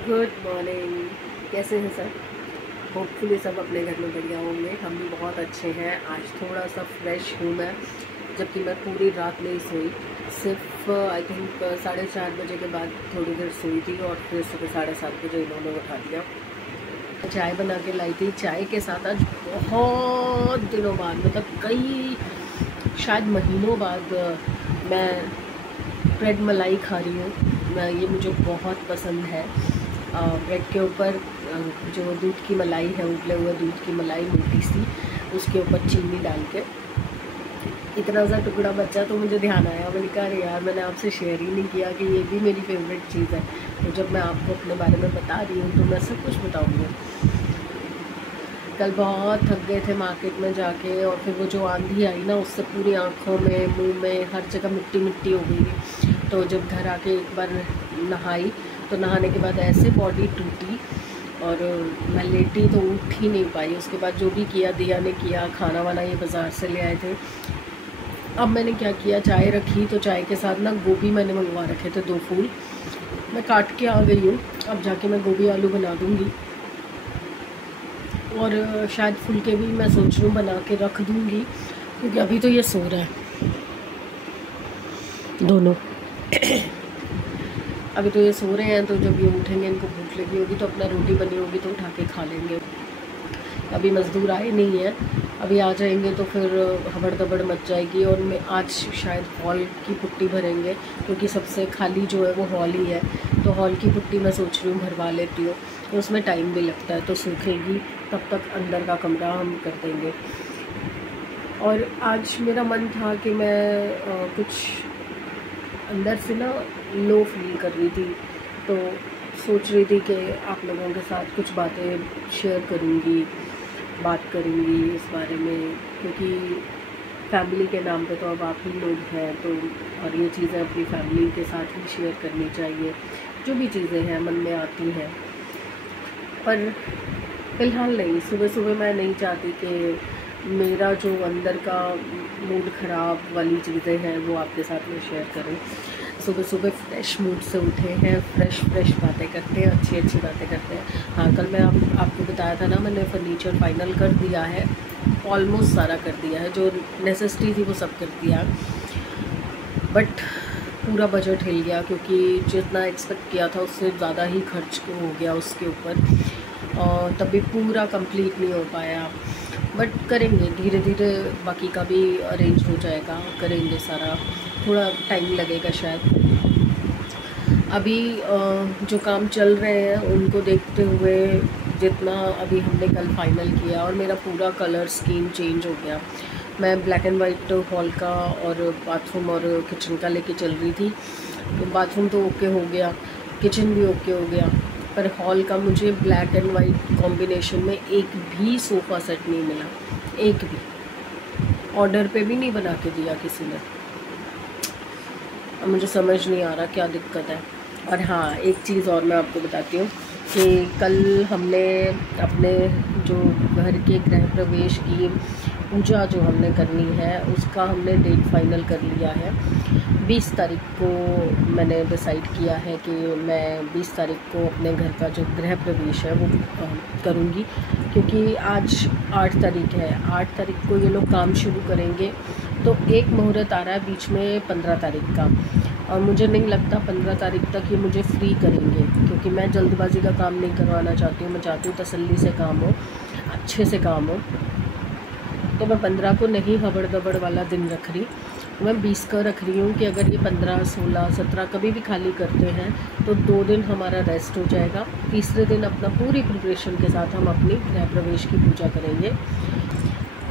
Good morning. कैसे हैं सब? होपफुली सब अपने घर में बढ़िया होंगे। हम भी बहुत अच्छे हैं। आज थोड़ा सा फ्रेश हूँ मैं, जबकि मैं पूरी रात नहीं सोई। सिर्फ आई थिंक 4:30 बजे के बाद थोड़ी देर सोई थी और फिर सुबह 7:30 बजे इन्होंने उठा दिया। चाय बना के लाई थी। चाय के साथ आज बहुत दिनों बाद, मतलब कई शायद महीनों बाद मैं ब्रेड मलाई खा रही हूँ। ये मुझे बहुत पसंद है। ब्रेड के ऊपर जो दूध की मलाई है, उबले हुए दूध की मलाई मोटी सी, उसके ऊपर चीनी डाल के इतना सा टुकड़ा बचा तो मुझे ध्यान आया। मैंने कहा अरे यार, मैंने आपसे शेयर ही नहीं किया कि ये भी मेरी फेवरेट चीज़ है। तो जब मैं आपको अपने बारे में बता रही हूँ तो मैं सब कुछ बताऊँगी। कल बहुत थक गए थे मार्केट में जाके, और फिर वो जो आंधी आई ना, उससे पूरी आँखों में, मुंह में, हर जगह मिट्टी मिट्टी हो गई थी। तो जब घर आके एक बार नहाई तो नहाने के बाद ऐसे बॉडी टूटी और मैं लेटी तो उठ ही नहीं पाई। उसके बाद जो भी किया, दिया ने किया, खाना वाना ये बाज़ार से ले आए थे। अब मैंने क्या किया, चाय रखी तो चाय के साथ ना गोभी मैंने मंगवा रखे थे 2 फूल, मैं काट के आ गई हूँ। अब जाके मैं गोभी आलू बना दूँगी, और शायद फुलके भी मैं सोच रही हूँ बना के रख दूँगी, क्योंकि अभी तो ये सो रहा है दोनों। अभी तो ये सो रहे हैं, तो जब ये उठेंगे, इनको भूख लगी होगी तो अपना रोटी बनी होगी तो उठा के खा लेंगे। अभी मज़दूर आए नहीं हैं, अभी आ जाएंगे तो फिर हबड़ दबड़ मच जाएगी। और मैं आज शायद हॉल की पुट्टी भरेंगे, क्योंकि सबसे खाली जो है वो हॉल ही है। तो हॉल की पुट्टी मैं सोच रही हूँ भरवा लेती हूँ, तो उसमें टाइम भी लगता है, तो सूखेगी तब तक अंदर का कमरा हम कर देंगे। और आज मेरा मन था कि मैं कुछ अंदर से ना लो फील कर रही थी, तो सोच रही थी कि आप लोगों के साथ कुछ बातें शेयर करूँगी, बात करूँगी इस बारे में, क्योंकि फैमिली के नाम पे तो अब आप ही लोग हैं, तो और ये चीज़ें अपनी फैमिली के साथ ही शेयर करनी चाहिए, जो भी चीज़ें हैं मन में आती हैं। पर फ़िलहाल नहीं, सुबह सुबह मैं नहीं चाहती कि मेरा जो अंदर का मूड ख़राब वाली चीज़ें हैं वो आपके साथ में शेयर करूं। सुबह सुबह फ्रेश मूड से उठे हैं, फ्रेश बातें करते हैं, अच्छी बातें करते हैं। हाँ, कल मैं आपको बताया था ना, मैंने फर्नीचर फाइनल कर दिया है, ऑलमोस्ट सारा कर दिया है, जो नेसेसिटी थी वो सब कर दिया। बट पूरा बजट हिल गया, क्योंकि जितना एक्सपेक्ट किया था उससे ज़्यादा ही खर्च हो गया उसके ऊपर, और तभी पूरा कंप्लीट नहीं हो पाया। बट करेंगे धीरे धीरे, बाकी का भी अरेंज हो जाएगा, करेंगे सारा। थोड़ा टाइम लगेगा शायद। अभी जो काम चल रहे हैं उनको देखते हुए जितना अभी हमने कल फाइनल किया, और मेरा पूरा कलर स्कीम चेंज हो गया। मैं ब्लैक एंड वाइट हॉल का और बाथरूम और किचन का लेके चल रही थी। तो बाथरूम तो ओके हो गया, किचन भी ओके हो गया, पर हॉल का मुझे ब्लैक एंड वाइट कॉम्बिनेशन में एक भी सोफ़ा सेट नहीं मिला, एक भी। ऑर्डर पे भी नहीं बना के दिया किसी ने। अब मुझे समझ नहीं आ रहा क्या दिक्कत है। और हाँ, एक चीज़ और मैं आपको बताती हूँ कि कल हमने अपने जो घर के गृह प्रवेश की पूजा जो हमने करनी है, उसका हमने डेट फाइनल कर लिया है। 20 तारीख को मैंने डिसाइड किया है कि मैं 20 तारीख को अपने घर का जो गृह प्रवेश है वो करूँगी, क्योंकि आज 8 तारीख है। 8 तारीख को ये लोग काम शुरू करेंगे, तो एक मुहूर्त आ रहा है बीच में 15 तारीख का, और मुझे नहीं लगता 15 तारीख तक ये मुझे फ्री करेंगे, क्योंकि मैं जल्दबाजी का काम नहीं करवाना चाहती हूँ। मैं चाहती हूँ तसल्ली से काम हो, अच्छे से काम हो। तो मैं 15 को नहीं हबड़ दबड़ वाला दिन रख रही, मैं 20 का रख रही हूँ कि अगर ये 15, 16, 17 कभी भी खाली करते हैं तो 2 दिन हमारा रेस्ट हो जाएगा। तीसरे दिन अपना पूरी प्रिपरेशन के साथ हम अपनी गृह प्रवेश की पूजा करेंगे।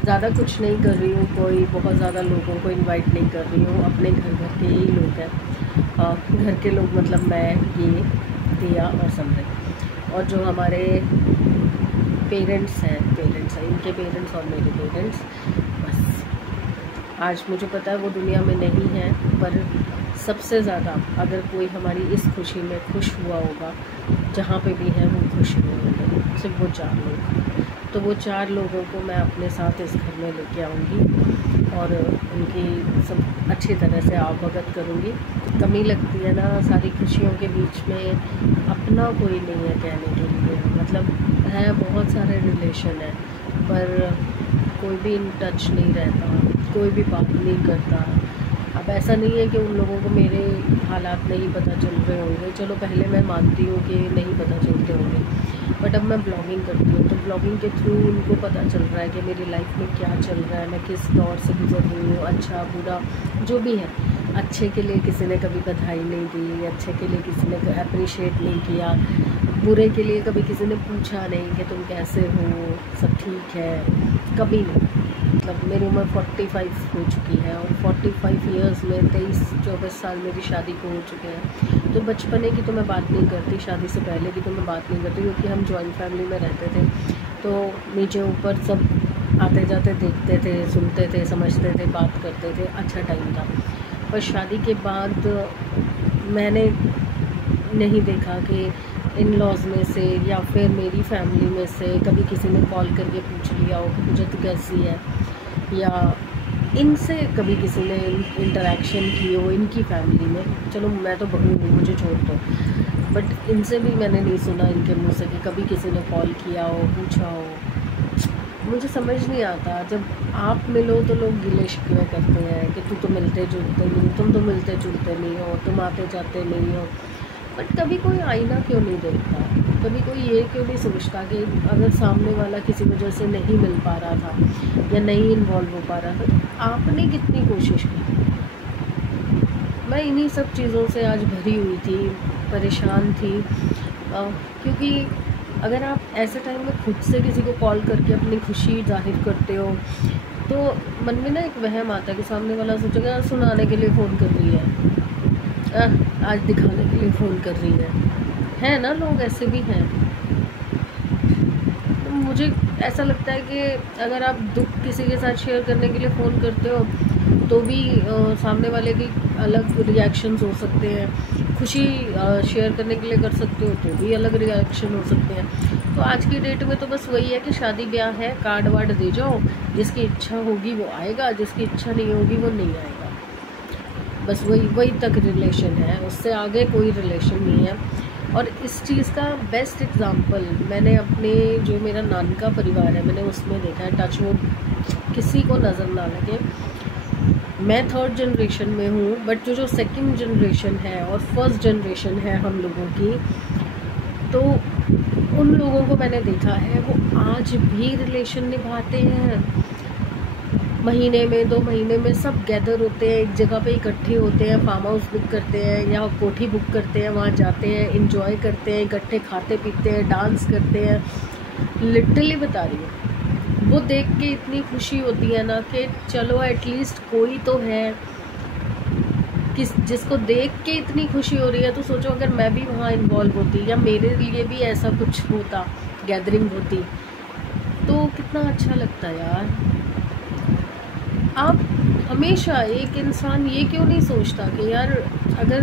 ज़्यादा कुछ नहीं कर रही हूँ, कोई बहुत ज़्यादा लोगों को इनवाइट नहीं कर रही हूँ, अपने घर के ही लोग हैं। घर के लोग मतलब मैं, ये दिया और समझे, और जो हमारे पेरेंट्स हैं, इनके पेरेंट्स और मेरे पेरेंट्स, बस। आज मुझे पता है वो दुनिया में नहीं है, पर सबसे ज़्यादा अगर कोई हमारी इस खुशी में खुश हुआ होगा, जहाँ पे भी है वो खुश हुए होंगे, सिर्फ वो 4 लोग। तो वो 4 लोगों को मैं अपने साथ इस घर में लेके आऊँगी और उनकी सब अच्छी तरह से अवगत करूँगी। कमी लगती है ना सारी खुशियों के बीच में, अपना कोई नहीं है कहने के लिए, मतलब है बहुत सारे रिलेशन है पर कोई भी इन टच नहीं रहता, कोई भी बात नहीं करता। अब ऐसा नहीं है कि उन लोगों को मेरे हालात नहीं पता चल रहे होंगे, चलो पहले मैं मानती हूँ कि नहीं पता चलते होंगे, बट अब मैं ब्लॉगिंग करती हूँ तो ब्लॉगिंग के थ्रू उनको पता चल रहा है कि मेरी लाइफ में क्या चल रहा है, मैं किस दौर से गुजर रही हूँ, अच्छा बुरा जो भी है। अच्छे के लिए किसी ने कभी बधाई नहीं दी, अच्छे के लिए किसी ने अप्रिशिएट नहीं किया, बुरे के लिए कभी किसी ने पूछा नहीं कि तुम कैसे हो, सब ठीक है, कभी नहीं। मतलब मेरी उम्र 45 हो चुकी है और 45 ईयर्स में 23-24 साल मेरी शादी को हो चुके हैं। तो बचपने की तो मैं बात नहीं करती, शादी से पहले की तो मैं बात नहीं करती, क्योंकि हम जॉइंट फैमिली में रहते थे तो नीचे ऊपर सब आते जाते देखते थे, सुनते थे, समझते थे, बात करते थे, अच्छा टाइम था। पर शादी के बाद मैंने नहीं देखा कि इन लॉज में से या फिर मेरी फैमिली में से कभी किसी ने कॉल करके पूछ लिया हो कि मुझे तो कैसी है, या इनसे कभी किसी ने इंटरेक्शन की हो इनकी फैमिली में। चलो मैं तो बहू हूँ, मुझे छोड़ दो, बट इनसे भी मैंने नहीं सुना इनके मुँह से कि कभी किसी ने कॉल किया हो, पूछा हो। मुझे समझ नहीं आता, जब आप मिलो तो लोग गिले शिकवे करते हैं कि तू तो मिलते जुलते नहीं, तुम तो मिलते जुलते नहीं हो, तुम आते जाते नहीं हो। बट कभी कोई आईना क्यों नहीं देखता, कभी कोई ये क्यों नहीं सोचता कि अगर सामने वाला किसी वजह से नहीं मिल पा रहा था या नहीं इन्वॉल्व हो पा रहा था तो आपने कितनी कोशिश की। मैं इन्हीं सब चीज़ों से आज भरी हुई थी, परेशान थी, क्योंकि अगर आप ऐसे टाइम में खुद से किसी को कॉल करके अपनी खुशी जाहिर करते हो तो मन में ना एक वहम आता है कि सामने वाला सोचेगा सुनाने के लिए फ़ोन कर रही है, आज दिखाने के लिए फ़ोन कर रही है ना, लोग ऐसे भी हैं। तो मुझे ऐसा लगता है कि अगर आप दुख किसी के साथ शेयर करने के लिए फ़ोन करते हो तो भी सामने वाले की अलग रिएक्शंस हो सकते हैं, खुशी शेयर करने के लिए कर सकते हो तो भी अलग रिएक्शन हो सकते हैं। तो आज की डेट में तो बस वही है कि शादी ब्याह है, कार्ड वार्ड दे जाओ, जिसकी इच्छा होगी वो आएगा, जिसकी इच्छा नहीं होगी वो नहीं आएगा, बस वही तक रिलेशन है, उससे आगे कोई रिलेशन नहीं है। और इस चीज़ का बेस्ट एग्जांपल मैंने अपने जो मेरा नानका परिवार है मैंने उसमें देखा है। टच वुड किसी को नज़र ना लगे, मैं 3rd जनरेशन में हूँ, बट जो 2nd जनरेशन है और 1st जनरेशन है हम लोगों की, तो उन लोगों को मैंने देखा है वो आज भी रिलेशन निभाते हैं। महीने में 2 महीने में सब गैदर होते हैं, एक जगह पे इकट्ठे होते हैं, फार्म हाउस बुक करते हैं या कोठी बुक करते हैं, वहाँ जाते हैं, एंजॉय करते हैं, इकट्ठे खाते पीते हैं, डांस करते हैं। लिटरली बता रही हूँ, वो देख के इतनी खुशी होती है ना कि चलो एटलीस्ट कोई तो है जिसको देख के इतनी खुशी हो रही है। तो सोचो अगर मैं भी वहाँ इन्वॉल्व होती या मेरे लिए भी ऐसा कुछ होता, गैदरिंग होती, तो कितना अच्छा लगता यार। आप हमेशा एक इंसान ये क्यों नहीं सोचता कि यार अगर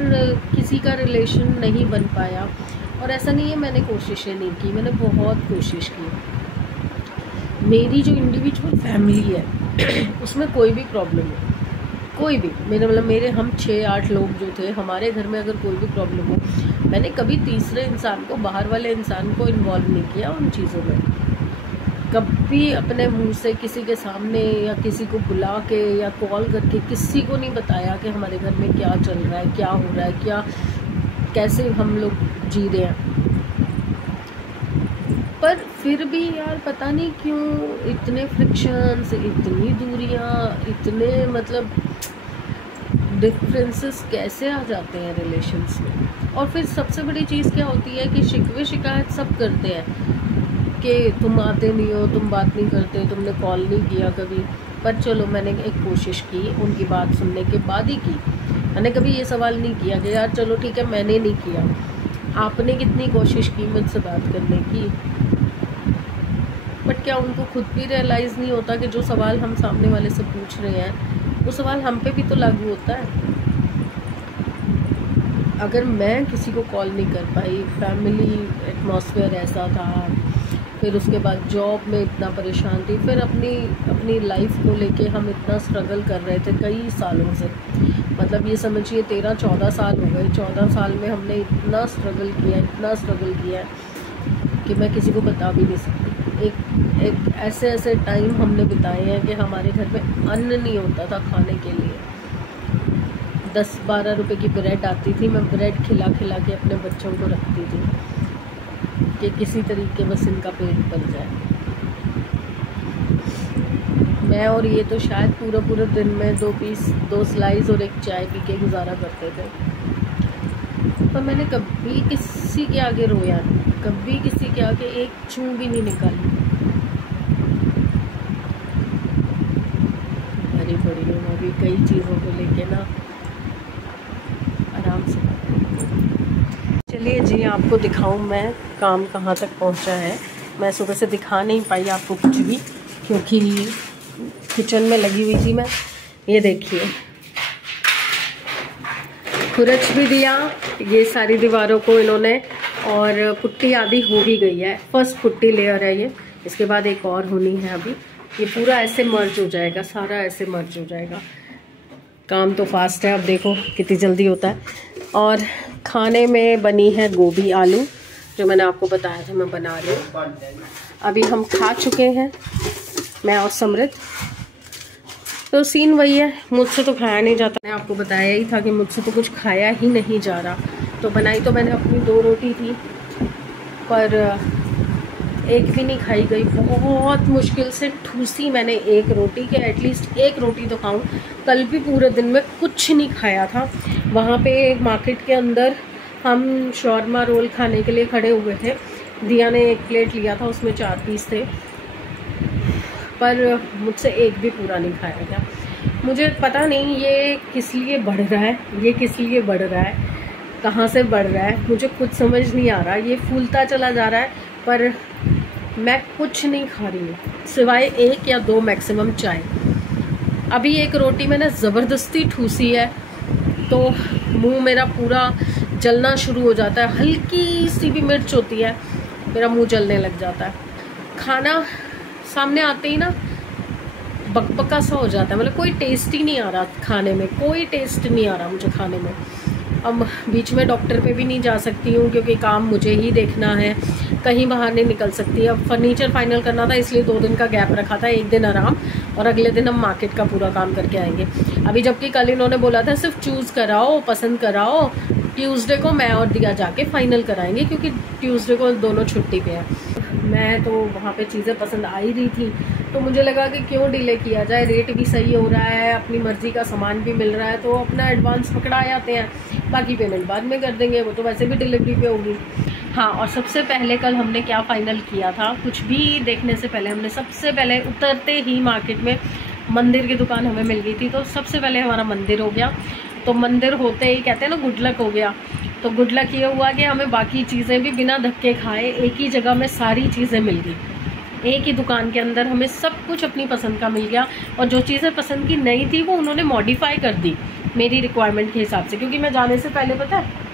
किसी का रिलेशन नहीं बन पाया, और ऐसा नहीं है मैंने कोशिशें नहीं की, मैंने बहुत कोशिश की। मेरी जो इंडिविजुअल फैमिली है उसमें कोई भी प्रॉब्लम हो, कोई भी मेरे हम 6-8 लोग जो थे हमारे घर में, अगर कोई भी प्रॉब्लम हो, मैंने कभी तीसरे इंसान को, बाहर वाले इंसान को इन्वॉल्व नहीं किया उन चीज़ों में। कभी अपने मुंह से किसी के सामने या किसी को बुला के या कॉल करके किसी को नहीं बताया कि हमारे घर में क्या चल रहा है, क्या हो रहा है, क्या कैसे हम लोग जी रहे हैं। पर फिर भी यार पता नहीं क्यों इतने फ्रिक्शंस, इतनी दूरियां, इतने मतलब डिफरेंसेस कैसे आ जाते हैं रिलेशंस में। और फिर सबसे बड़ी चीज़ क्या होती है कि शिकवे शिकायत सब करते हैं कि तुम आते नहीं हो, तुम बात नहीं करते, तुमने कॉल नहीं किया कभी। पर चलो मैंने एक कोशिश की, उनकी बात सुनने के बाद ही की। मैंने कभी ये सवाल नहीं किया कि यार चलो ठीक है मैंने नहीं किया, आपने कितनी कोशिश की मुझसे बात करने की। बट क्या उनको खुद भी रियलाइज़ नहीं होता कि जो सवाल हम सामने वाले से पूछ रहे हैं वो सवाल हम पे भी तो लागू होता है। अगर मैं किसी को कॉल नहीं कर पाई, फैमिली एटमॉस्फेयर ऐसा था, फिर उसके बाद जॉब में इतना परेशान थी, फिर अपनी लाइफ को लेके हम इतना स्ट्रगल कर रहे थे कई सालों से। मतलब ये समझिए 13-14 साल हो गए। 14 साल में हमने इतना स्ट्रगल किया कि मैं किसी को बता भी नहीं सकती। एक ऐसे टाइम हमने बिताए हैं कि हमारे घर में अन्न नहीं होता था खाने के लिए। 10-12 रुपए की ब्रेड आती थी, मैं ब्रेड खिला के अपने बच्चों को रखती थी कि किसी तरीके बस इनका पेट भर जाए। मैं और ये तो शायद पूरे दिन में 2 स्लाइस और एक चाय पी के गुजारा करते थे। पर मैंने कभी किसी के आगे रोया नहीं, कभी किसी के आगे एक चूं भी नहीं निकाली। भरी पड़ी हूँ अभी कई चीज़ों को लेके ना, आराम से। चलिए जी, आपको दिखाऊं मैं काम कहाँ तक पहुँचा है। मैं सुबह से दिखा नहीं पाई आपको कुछ भी, क्योंकि किचन में लगी हुई थी मैं। ये देखिए, खुरच भी दिया ये सारी दीवारों को इन्होंने, और पुट्टी आधी हो भी गई है। फर्स्ट पुट्टी लेयर है ये, इसके बाद एक और होनी है अभी। ये पूरा ऐसे मर्ज हो जाएगा, सारा ऐसे मर्ज हो जाएगा। काम तो फास्ट है, अब देखो कितनी जल्दी होता है। और खाने में बनी है गोभी आलू, जो मैंने आपको बताया था मैं बना रही हूँ। अभी हम खा चुके हैं, मैं और समृत। तो सीन वही है, मुझसे तो खाया नहीं जाता। मैंने आपको बताया ही था कि मुझसे तो कुछ खाया ही नहीं जा रहा। तो बनाई तो मैंने अपनी 2 रोटी थी, पर एक भी नहीं खाई गई। बहुत मुश्किल से ठूसी मैंने एक रोटी, कि एटलीस्ट एक रोटी तो खाऊं। कल भी पूरे दिन में कुछ नहीं खाया था। वहाँ पे मार्केट के अंदर हम शॉर्मा रोल खाने के लिए खड़े हुए थे। दिया ने एक प्लेट लिया था, उसमें 4 पीस थे, पर मुझसे एक भी पूरा नहीं खाया गया। मुझे पता नहीं ये किस लिए बढ़ रहा है, कहाँ से बढ़ रहा है, मुझे कुछ समझ नहीं आ रहा। ये फूलता चला जा रहा है, पर मैं कुछ नहीं खा रही हूँ सिवाय 1 या 2 मैक्सिमम चाय। अभी एक रोटी मैंने ज़बरदस्ती ठूसी है, तो मुंह मेरा पूरा जलना शुरू हो जाता है। हल्की सी भी मिर्च होती है, मेरा मुंह जलने लग जाता है। खाना सामने आते ही ना बकबका सा हो जाता है। मतलब कोई टेस्ट ही नहीं आ रहा खाने में, कोई टेस्ट नहीं आ रहा मुझे खाने में। अब बीच में डॉक्टर पे भी नहीं जा सकती हूँ, क्योंकि काम मुझे ही देखना है, कहीं बाहर नहीं निकल सकती। अब फर्नीचर फाइनल करना था, इसलिए 2 दिन का गैप रखा था, 1 दिन आराम और अगले दिन हम मार्केट का पूरा काम करके आएंगे। अभी जबकि कल इन्होंने बोला था सिर्फ चूज़ कराओ, पसंद कराओ, ट्यूसडे को मैं और दिया जाके फाइनल कराएंगे, क्योंकि ट्यूसडे को दोनों छुट्टी पे हैं। मैं तो वहाँ पे चीज़ें पसंद आ ही रही थी, तो मुझे लगा कि क्यों डिले किया जाए। रेट भी सही हो रहा है, अपनी मर्ज़ी का सामान भी मिल रहा है, तो अपना एडवांस पकड़ा आते हैं, बाकी पेमेंट बाद में कर देंगे, वो तो वैसे भी डिलीवरी पे होगी। हाँ, और सबसे पहले कल हमने क्या फ़ाइनल किया था, कुछ भी देखने से पहले हमने सबसे पहले उतरते ही मार्केट में मंदिर की दुकान हमें मिल गई थी, तो सबसे पहले हमारा मंदिर हो गया। तो मंदिर होते ही कहते हैं ना गुड लक हो गया, तो गुड लक ये हुआ कि हमें बाकी चीज़ें भी बिना धक्के खाए एक ही जगह में सारी चीज़ें मिल गई। एक ही दुकान के अंदर हमें सब कुछ अपनी पसंद का मिल गया, और जो चीज़ें पसंद की नहीं थी वो उन्होंने मॉडिफाई कर दी मेरी रिक्वायरमेंट के हिसाब से। क्योंकि मैं जाने से पहले पता है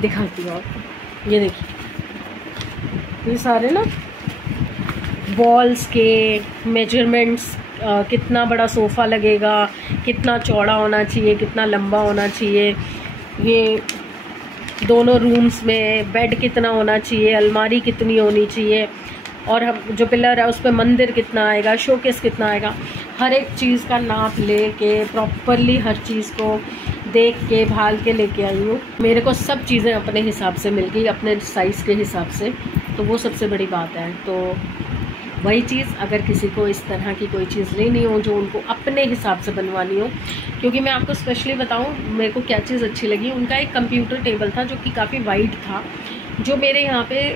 दिखाती हूँ आपको, ये देखिए, ये सारे ना वॉल्स के मेजरमेंट्स, कितना बड़ा सोफ़ा लगेगा, कितना चौड़ा होना चाहिए, कितना लंबा होना चाहिए, ये दोनों रूम्स में बेड कितना होना चाहिए, अलमारी कितनी होनी चाहिए, और हम जो पिलर है उस पर मंदिर कितना आएगा, शोकेस कितना आएगा, हर एक चीज़ का नाप ले के प्रॉपरली हर चीज़ को देख के भाल के लेके आई हूँ। मेरे को सब चीज़ें अपने हिसाब से मिल गई, अपने साइज़ के हिसाब से, तो वो सबसे बड़ी बात है। तो वही चीज़ अगर किसी को इस तरह की कोई चीज़ लेनी हो जो उनको अपने हिसाब से बनवानी हो, क्योंकि मैं आपको स्पेशली बताऊं मेरे को क्या चीज़ अच्छी लगी, उनका एक कंप्यूटर टेबल था जो कि काफ़ी वाइड था, जो मेरे यहाँ पे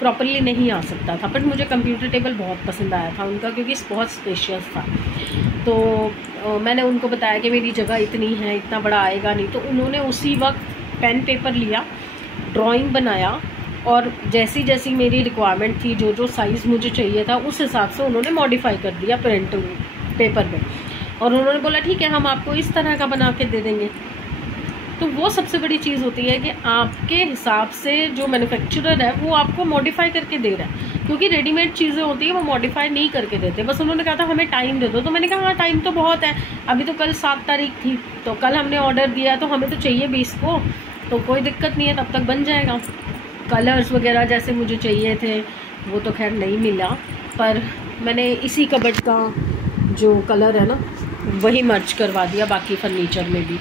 प्रॉपरली नहीं आ सकता था, बट मुझे कंप्यूटर टेबल बहुत पसंद आया था उनका, क्योंकि बहुत स्पेशियस था। तो मैंने उनको बताया कि मेरी जगह इतनी है, इतना बड़ा आएगा नहीं, तो उन्होंने उसी वक्त पेन पेपर लिया, ड्राइंग बनाया, और जैसी जैसी मेरी रिक्वायरमेंट थी, जो जो साइज़ मुझे चाहिए था, उस हिसाब से उन्होंने मॉडिफाई कर दिया प्रिंट पेपर में, और उन्होंने बोला ठीक है हम आपको इस तरह का बना के दे देंगे। तो वो सबसे बड़ी चीज़ होती है कि आपके हिसाब से जो मैन्युफैक्चरर है वो आपको मॉडिफाई करके दे रहा है, क्योंकि रेडीमेड चीज़ें होती है वो मॉडिफाई नहीं करके देते। बस उन्होंने कहा था हमें टाइम दे दो, तो मैंने कहा हाँ टाइम तो बहुत है, अभी तो कल 7 तारीख थी, तो कल हमने ऑर्डर दिया तो हमें तो चाहिए 20 को, तो कोई दिक्कत नहीं है, तब तक बन जाएगा। कलर्स वगैरह जैसे मुझे चाहिए थे वो तो खैर नहीं मिला, पर मैंने इसी कबर्ड का जो कलर है ना वही मर्ज करवा दिया, बाकी फर्नीचर में भी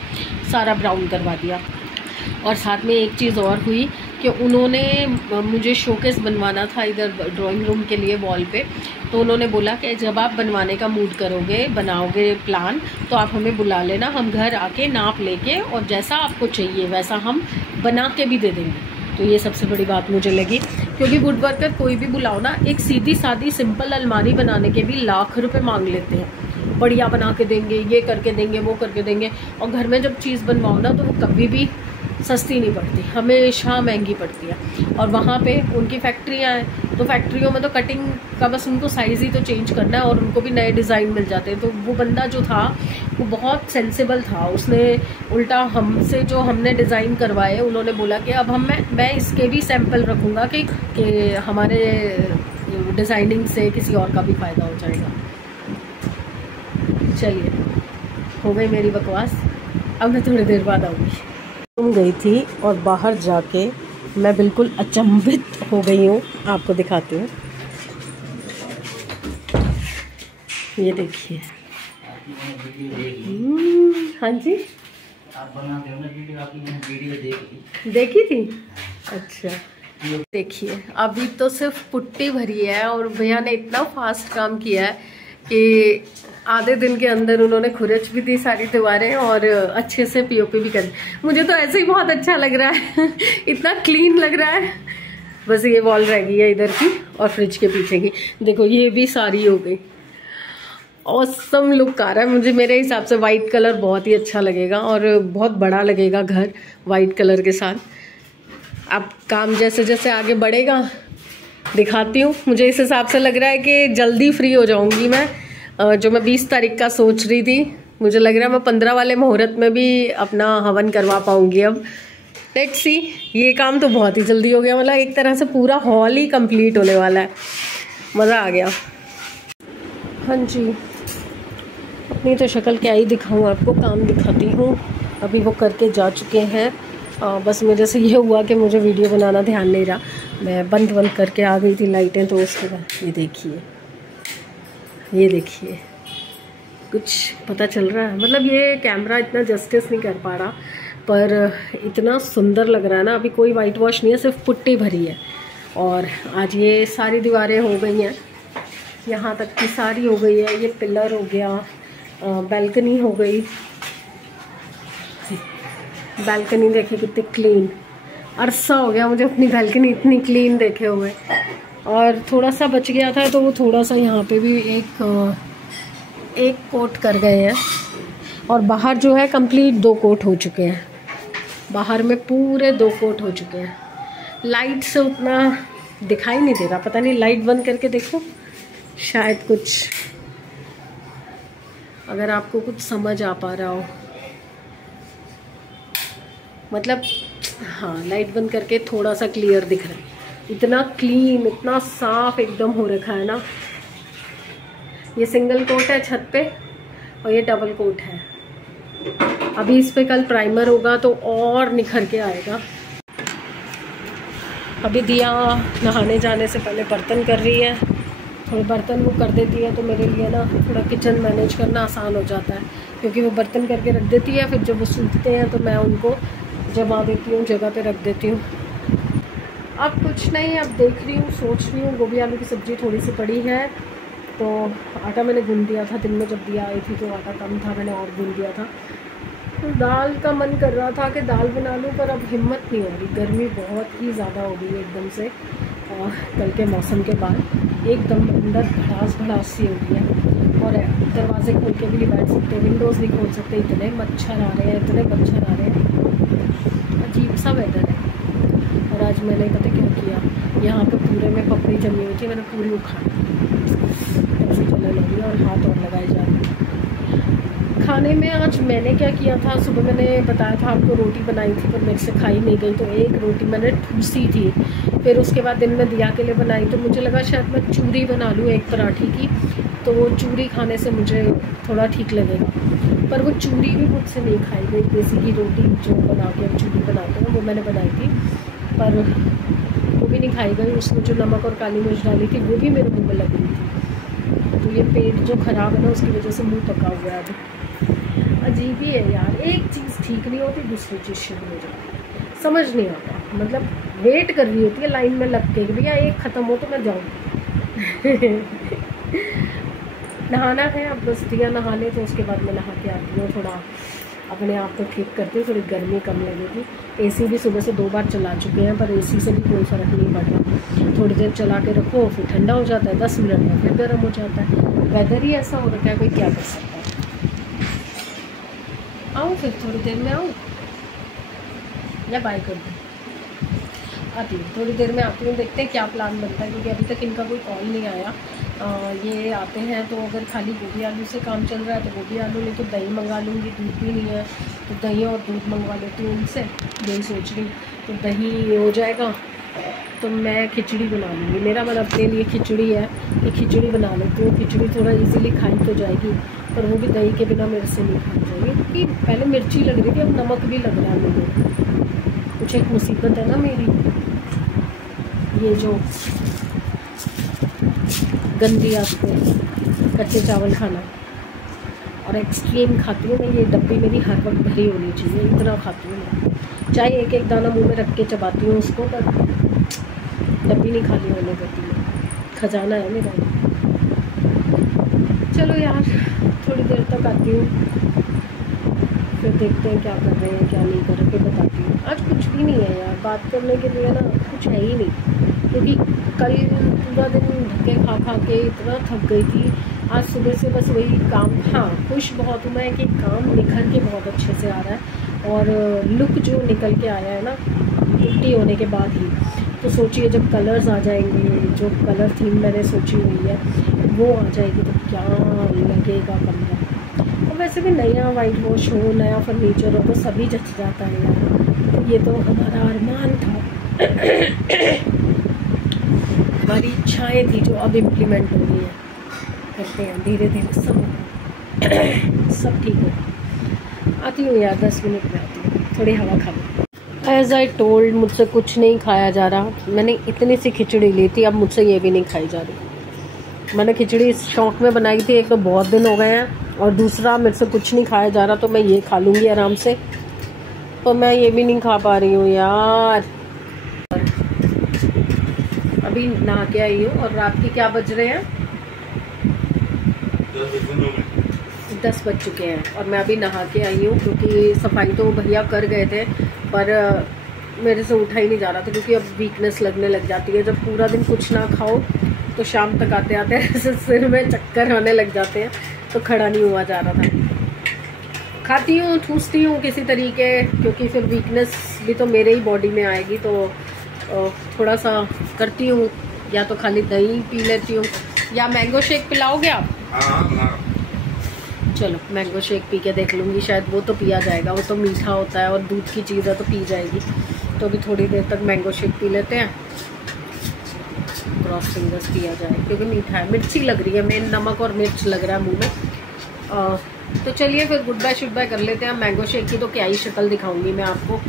सारा ब्राउन करवा दिया। और साथ में एक चीज़ और हुई कि उन्होंने मुझे शोकेस बनवाना था इधर ड्राइंग रूम के लिए वॉल पे, तो उन्होंने बोला कि जब आप बनवाने का मूड करोगे, बनाओगे प्लान, तो आप हमें बुला लेना, हम घर आके नाप लेके और जैसा आपको चाहिए वैसा हम बना के भी दे देंगे। तो ये सबसे बड़ी बात मुझे लगी, क्योंकि वुड वर्कर कोई भी बुलाओ ना, एक सीधी सादी सिंपल अलमारी बनाने के भी लाख रुपए मांग लेते हैं, बढ़िया बना के देंगे, ये करके देंगे, वो करके देंगे, और घर में जब चीज़ बनवाओ ना तो वो कभी भी सस्ती नहीं पड़ती, हमेशा महंगी पड़ती है। और वहाँ पे उनकी फैक्ट्रियाँ हैं, तो फैक्ट्रियों में तो कटिंग का बस उनको साइज़ ही तो चेंज करना है और उनको भी नए डिज़ाइन मिल जाते हैं। तो वो बंदा जो था वो बहुत सेंसिबल था, उसने उल्टा हमसे जो हमने डिज़ाइन करवाए उन्होंने बोला कि अब मैं इसके भी सैंपल रखूँगा कि हमारे डिज़ाइनिंग से किसी और का भी फ़ायदा हो जाएगा। चलिए, हो गई मेरी बकवास, अब मैं थोड़ी देर बाद आऊँगी। तुम गई थी और बाहर जाके मैं बिल्कुल अचंभित हो गई हूँ, आपको दिखाती हूँ। ये देखिए। हाँ जी, आप बनाते हो ना वीडियो, आपकी मैंने वीडियो देखी थी। अच्छा, देखिए अभी तो सिर्फ पुट्टी भरी है और भैया ने इतना फास्ट काम किया है कि आधे दिन के अंदर उन्होंने खुरच भी दी सारी दीवारें और अच्छे से पीओपी भी कर दी। मुझे तो ऐसे ही बहुत अच्छा लग रहा है इतना क्लीन लग रहा है। बस ये वॉल रह गई है इधर की और फ्रिज के पीछे की, देखो ये भी सारी हो गई। ऑसम लुक आ रहा है मुझे, मेरे हिसाब से वाइट कलर बहुत ही अच्छा लगेगा और बहुत बड़ा लगेगा घर वाइट कलर के साथ। अब काम जैसे जैसे आगे बढ़ेगा दिखाती हूँ। मुझे इस हिसाब से लग रहा है कि जल्दी फ्री हो जाऊंगी मैं, जो मैं 20 तारीख का सोच रही थी, मुझे लग रहा है मैं 15 वाले मुहूर्त में भी अपना हवन करवा पाऊंगी। अब लेट्स सी, ये काम तो बहुत ही जल्दी हो गया, मतलब एक तरह से पूरा हॉल ही कंप्लीट होने वाला है, मज़ा आ गया। हाँ जी, अपनी तो शक्ल क्या ही दिखाऊं आपको, काम दिखाती हूँ। अभी वो करके जा चुके हैं, बस मेरे से ये हुआ कि मुझे वीडियो बनाना ध्यान नहीं रहा, मैं बंद करके आ गई थी लाइटें, तो उसके बाद ये देखिए कुछ पता चल रहा है। मतलब ये कैमरा इतना जस्टिस नहीं कर पा रहा, पर इतना सुंदर लग रहा है ना। अभी कोई वाइट वॉश नहीं है, सिर्फ पुट्टी भरी है। और आज ये सारी दीवारें हो गई हैं, यहाँ तक की सारी हो गई है। ये पिलर हो गया, बैल्कनी हो गई, बैल्कनी देखे कितनी क्लीन, अरसा हो गया मुझे अपनी बैल्कनी इतनी क्लीन देखे हुए। और थोड़ा सा बच गया था, तो वो थोड़ा सा यहाँ पे भी एक कोट कर गए हैं। और बाहर जो है कंप्लीट 2 कोट हो चुके हैं, बाहर में पूरे 2 कोट हो चुके हैं। लाइट से उतना दिखाई नहीं दे रहा, पता नहीं, लाइट बंद करके देखो, शायद कुछ अगर आपको कुछ समझ आ पा रहा हो। मतलब हाँ, लाइट बंद करके थोड़ा सा क्लियर दिख रहा है। इतना क्लीन, इतना साफ एकदम हो रखा है ना। ये सिंगल कोट है छत पे और ये डबल कोट है। अभी इस पे कल प्राइमर होगा तो और निखर के आएगा। अभी दिया नहाने जाने से पहले बर्तन कर रही है, थोड़े बर्तन वो कर देती है तो मेरे लिए ना थोड़ा किचन मैनेज करना आसान हो जाता है, क्योंकि वो बर्तन करके रख देती है, फिर जब वो सूखते हैं तो मैं उनको जमा देती हूँ, जगह पे रख देती हूँ। अब कुछ नहीं, अब देख रही हूँ, सोच रही हूँ। गोभी आलू की सब्ज़ी थोड़ी सी पड़ी है, तो आटा मैंने गूंद दिया था दिन में, जब दिया आई थी तो आटा कम था, मैंने और गूंद दिया था। तो दाल का मन कर रहा था कि दाल बना लूँ, पर अब हिम्मत नहीं हो रही, गर्मी बहुत ही ज़्यादा हो गई है एकदम से। कल के मौसम के बाद एकदम अंदर भड़ास सी हो गई है, और दरवाजे खोल के भी नहीं बैठ सकते, विंडोज़ नहीं खोल सकते, इतने मच्छर आ रहे हैं, इतने मच्छर आ रहे हैं, अजीब सा वेदर है। और आज मैंने पता क्या किया, यहाँ पे पूरे में पपड़ी जमी हुई थी, मैंने पूरी उखाड़ी, ऐसे चलने लगी और हाथ और लगाए जा रहे। खाने में आज मैंने क्या किया था, सुबह मैंने बताया था आपको रोटी बनाई थी पर मेरे से खाई नहीं गई, तो एक रोटी मैंने ठूसी थी। फिर उसके बाद दिन में दिया के लिए बनाई, तो मुझे लगा शायद मैं चूरी बना लूँ एक पराठी की, तो वो चूरी खाने से मुझे थोड़ा ठीक लगेगा। पर वो चूरी भी मुझसे नहीं खाई गई। देसी की रोटी जो बना के चूरी बनाते हैं वो मैंने बनाई थी, पर वो भी नहीं खाई गई। उसमें जो नमक और काली मिर्च डाली थी वो भी मेरे मुँह में लग रही थी। तो ये पेट जो ख़राब है ना, उसकी वजह से मुँह पका हुआ है अभी। अजीब ही है यार, एक चीज़ ठीक नहीं होती दूसरी चीज़ शुरू हो जाती है, समझ नहीं आता। मतलब वेट कर रही होती है लाइन में लग के, भैया एक ख़त्म हो तो मैं जाऊँगी। नहाना है अब, बस दिया नहा ले तो उसके बाद मैं नहा के आती हूँ, थोड़ा अपने आप को ठीक करती हूँ, थोड़ी गर्मी कम लगेगी। एसी भी सुबह से 2 बार चला चुके हैं, पर एसी से भी कोई फ़र्क नहीं पड़ रहा। थोड़ी देर चला के रखो, फिर ठंडा हो जाता है, 10 मिनट में फिर गर्म हो जाता है। वेदर ही ऐसा हो रखा है, कोई क्या कर सकता है। आऊँ फिर थोड़ी देर में आऊँ या बाय कर दूँ? आती हूँ, थोड़ी देर में आती हूँ, देखते हैं क्या प्लान बनता है, क्योंकि अभी तक इनका कोई कॉल नहीं आया। ये आते हैं तो अगर खाली गोभी आलू से काम चल रहा है तो गोभी आलू, नहीं तो दही मंगा लूँगी, दूध भी नहीं है तो दही और दूध मंगवा लेती हूँ उनसे, यही सोच रही। तो दही हो जाएगा तो मैं खिचड़ी बना लूँगी। मेरा मन अपने लिए खिचड़ी है कि खिचड़ी बना लेती हूँ। खिचड़ी थोड़ा इजीली खाई तो जाएगी, पर वो भी दही के बिना मेरे से नहीं खाई जाएगी, क्योंकि पहले मिर्ची लग रही थी, अब नमक भी लग रहा है मुझे। कुछ एक मुसीबत है ना मेरी, ये जो गंदी आदत कच्चे चावल खाना, और एक्सट्रीम खाती हूँ मैं। ये डब्बी मेरी हर वक्त भरी होनी चाहिए, इतना खाती हूँ मैं। चाहे एक एक दाना मुंह में रख के चबाती हूँ उसको, पर डब्बी नहीं खाली होने देती है, खजाना है मेरा। चलो यार, थोड़ी देर तक आती हूँ, फिर देखते हैं क्या कर रहे हैं क्या नहीं कर रहे, फिर बताती हूँ। आज कुछ भी नहीं है यार बात करने के लिए ना, कुछ है ही नहीं, क्योंकि कल पूरा दिन धक्के खा खा के इतना थक गई थी। आज सुबह से बस वही काम। हाँ, खुश बहुत हूँ मैं कि काम निखर के बहुत अच्छे से आ रहा है, और लुक जो निकल के आया है ना छुट्टी होने के बाद ही। तो सोचिए जब कलर्स आ जाएंगे, जो कलर थीम मैंने सोची हुई है वो आ जाएगी, तो क्या लगेगा कमरा। और वैसे भी नया वाइट वॉश हो, नया फर्नीचर हो, तो सभी जच जाता है यार। तो ये तो हमारा अरमान था, हमारी इच्छाएं थी जो अब इम्प्लीमेंट हो रही हैं। करते हैं धीरे धीरे सब ठीक हो। आती हूँ यार, 10 मिनट में आती हूँ, थोड़ी हवा खा लूँ। एज आई टोल्ड, मुझसे कुछ नहीं खाया जा रहा। मैंने इतनी सी खिचड़ी ली थी, अब मुझसे ये भी नहीं खाई जा रही। मैंने खिचड़ी इस शौक में बनाई थी, एक तो बहुत दिन हो गए हैं, और दूसरा मेरे से कुछ नहीं खाया जा रहा, तो मैं ये खा लूँगी आराम से। तो मैं ये भी नहीं खा पा रही हूँ यार। अभी नहा के आई हूँ, और रात के क्या बज रहे हैं? 10 बज चुके हैं, और मैं अभी नहा के आई हूँ, क्योंकि सफाई तो भैया कर गए थे, पर मेरे से उठा ही नहीं जा रहा था, क्योंकि अब वीकनेस लगने लग जाती है। जब पूरा दिन कुछ ना खाओ तो शाम तक आते आते ऐसे सिर में चक्कर आने लग जाते हैं, तो खड़ा नहीं हुआ जा रहा था। खाती हूँ, ठूसती हूँ किसी तरीके, क्योंकि फिर वीकनेस भी तो मेरे ही बॉडी में आएगी, तो थोड़ा सा करती हूँ। या तो खाली दही पी लेती हूँ, या मैंगो शेक पिलाओगे आप? हाँ। चलो मैंगो शेक पी के देख लूँगी, शायद वो तो पिया जाएगा, वो तो मीठा होता है और दूध की चीज़ है तो पी जाएगी। तो अभी थोड़ी देर तक मैंगो शेक पी लेते हैं, क्रॉस फिंगर्स पिया जाए, क्योंकि मीठा है। मिर्ची लग रही है, मेन नमक और मिर्च लग रहा है मुँह में। तो चलिए फिर गुड बाय शुड बाय कर लेते हैं। मैंगो शेक की तो क्या ही शक्ल दिखाऊंगी मैं आपको,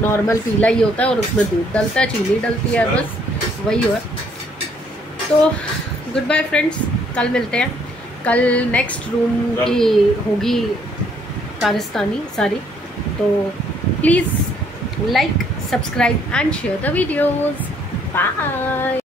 नॉर्मल पीला ही होता है, और उसमें दूध डलता है, चीनी डलती है, बस वही है। तो गुड बाय फ्रेंड्स, कल मिलते हैं। कल नेक्स्ट रूम की होगी कारस्तानी सारी, तो please like, subscribe and share the videos. Bye.